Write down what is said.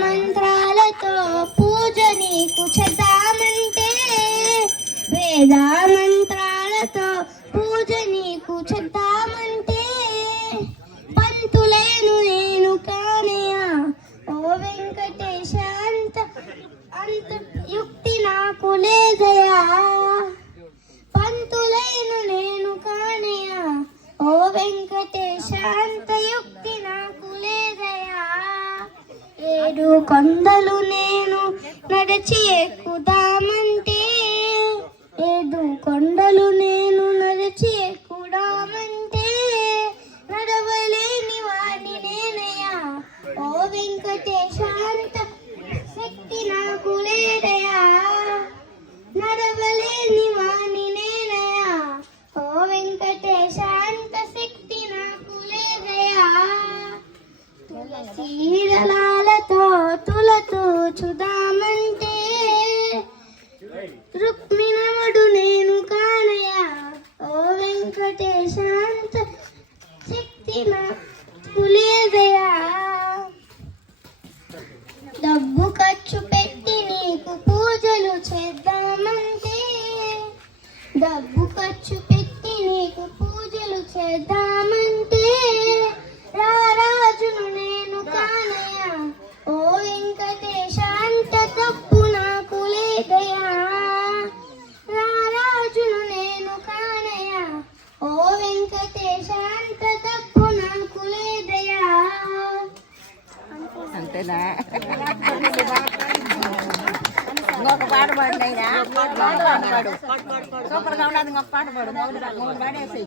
మంత్రాలతో పూజ నీకు చేద్దామంటే వేద మంత్రాలతో పూజ నీకు చేద్దామంటే పంతులేను నేను కానయ్యా ఓ వెంకటేశ అంత యుక్తి నాకు లేదయా పంతులేను నేను కానయ్యా ఓ వెంకటేశ అంత యుక్తి నాకు లేదయా ఏడు కొండలు నేను నడిచి ఎక్కుదామంటే ఏడు కొండలు నేను నడిచి ఎక్కుదామంటే నడవలేని వాణ్ణి నేనయ్యా ఓ వెంకటేశ అంత శక్తి నాకు లేదయా నడవలేని వాణ్ణి నేనయ్యా ఓ వెంకటేశ అంత శక్తి నాకు లేదయా తులసీదళాలతో తులతో చుదామంటే రుక్మిణముడు నేను కానయ్యా ఓ వెంకటేశ అంత శక్తి నాకు లేదయా డబ్బు ఖర్చు పెట్టి నీకు పూజలు చేద్దామంటే డబ్బు ఖర్చు పెట్టి నీకు పూజలు చేద్దామంటే రారాజును నేను కానయ్యా ఓ వెంకటేశ అంత తప్పు నాకు లేదయా రారాజును నేను కానయ్యా ఓ వెంకటేశ అంత తప్పు నాకు లేదయా అంతేనా ఇంకొక పాట పాడినైనా పాడు సూపర్గా ఉన్నది ఇంకొక పాట పాడు పాడేసి